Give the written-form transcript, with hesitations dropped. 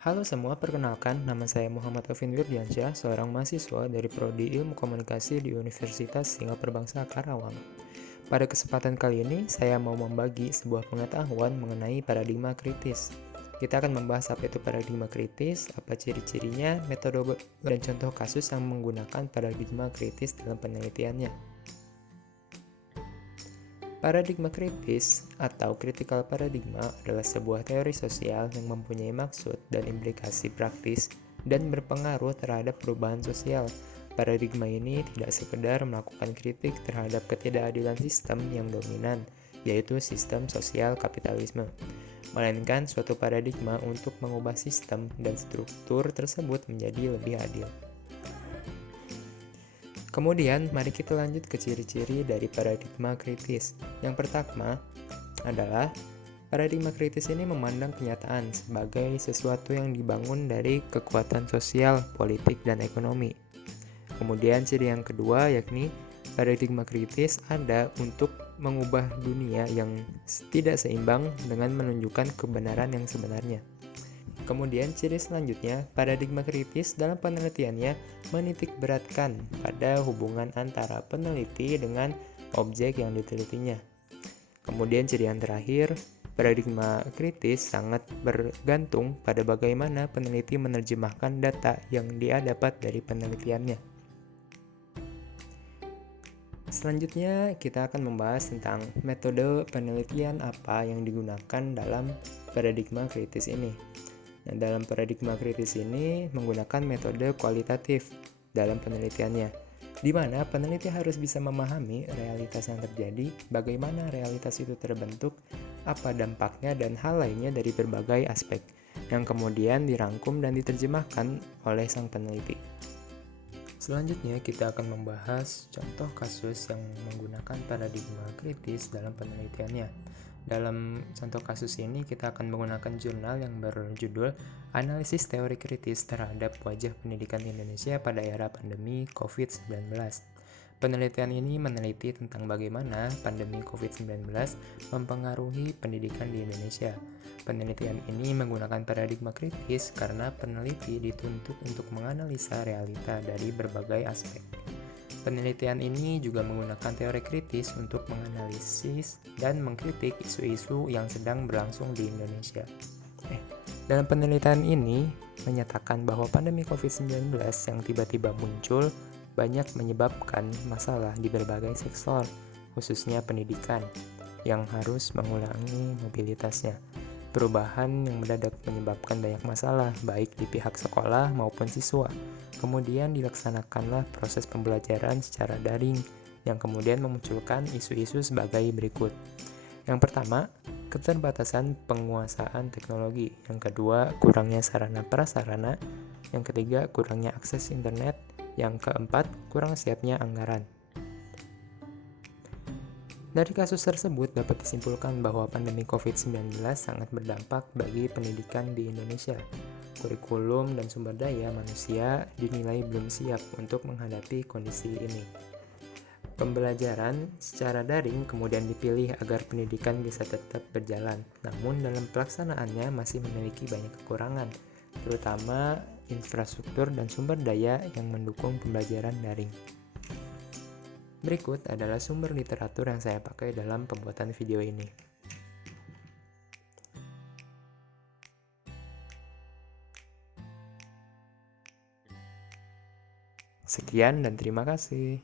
Halo semua, perkenalkan nama saya Muhammad Alvin Wirdiansyah, seorang mahasiswa dari Prodi Ilmu Komunikasi di Universitas Singapura Bangsa Karawang. Pada kesempatan kali ini, saya mau membagi sebuah pengetahuan mengenai paradigma kritis. Kita akan membahas apa itu paradigma kritis, apa ciri-cirinya, metode dan contoh kasus yang menggunakan paradigma kritis dalam penelitiannya. Paradigma kritis atau critical paradigma adalah sebuah teori sosial yang mempunyai maksud dan implikasi praktis dan berpengaruh terhadap perubahan sosial. Paradigma ini tidak sekedar melakukan kritik terhadap ketidakadilan sistem yang dominan, yaitu sistem sosial kapitalisme, melainkan suatu paradigma untuk mengubah sistem dan struktur tersebut menjadi lebih adil. Kemudian, mari kita lanjut ke ciri-ciri dari paradigma kritis. Yang pertama adalah paradigma kritis ini memandang kenyataan sebagai sesuatu yang dibangun dari kekuatan sosial, politik, dan ekonomi. Kemudian ciri yang kedua yakni paradigma kritis ada untuk mengubah dunia yang tidak seimbang dengan menunjukkan kebenaran yang sebenarnya. Kemudian ciri selanjutnya, paradigma kritis dalam penelitiannya menitik beratkan pada hubungan antara peneliti dengan objek yang ditelitinya. Kemudian ciri yang terakhir, paradigma kritis sangat bergantung pada bagaimana peneliti menerjemahkan data yang dia dapat dari penelitiannya. Selanjutnya kita akan membahas tentang metode penelitian apa yang digunakan dalam paradigma kritis ini. Nah, dalam paradigma kritis ini menggunakan metode kualitatif dalam penelitiannya, di mana peneliti harus bisa memahami realitas yang terjadi, bagaimana realitas itu terbentuk, apa dampaknya, dan hal lainnya dari berbagai aspek, yang kemudian dirangkum dan diterjemahkan oleh sang peneliti. Selanjutnya kita akan membahas contoh kasus yang menggunakan paradigma kritis dalam penelitiannya. Dalam contoh kasus ini kita akan menggunakan jurnal yang berjudul Analisis Teori Kritis Terhadap Wajah Pendidikan Indonesia pada Era Pandemi COVID-19. Penelitian ini meneliti tentang bagaimana pandemi COVID-19 mempengaruhi pendidikan di Indonesia. Penelitian ini menggunakan paradigma kritis karena peneliti dituntut untuk menganalisa realita dari berbagai aspek. Penelitian ini juga menggunakan teori kritis untuk menganalisis dan mengkritik isu-isu yang sedang berlangsung di Indonesia. Dalam penelitian ini menyatakan bahwa pandemi COVID-19 yang tiba-tiba muncul banyak menyebabkan masalah di berbagai sektor, khususnya pendidikan, yang harus mengulangi mobilitasnya. Perubahan yang mendadak menyebabkan banyak masalah, baik di pihak sekolah maupun siswa. Kemudian dilaksanakanlah proses pembelajaran secara daring, yang kemudian memunculkan isu-isu sebagai berikut. Yang pertama, keterbatasan penguasaan teknologi. Yang kedua, kurangnya sarana prasarana. Yang ketiga, kurangnya akses internet. Yang keempat, kurang siapnya anggaran. Dari kasus tersebut dapat disimpulkan bahwa pandemi COVID-19 sangat berdampak bagi pendidikan di Indonesia. Kurikulum dan sumber daya manusia dinilai belum siap untuk menghadapi kondisi ini. Pembelajaran secara daring kemudian dipilih agar pendidikan bisa tetap berjalan, namun dalam pelaksanaannya masih memiliki banyak kekurangan, terutama infrastruktur dan sumber daya yang mendukung pembelajaran daring. Berikut adalah sumber literatur yang saya pakai dalam pembuatan video ini. Sekian dan terima kasih.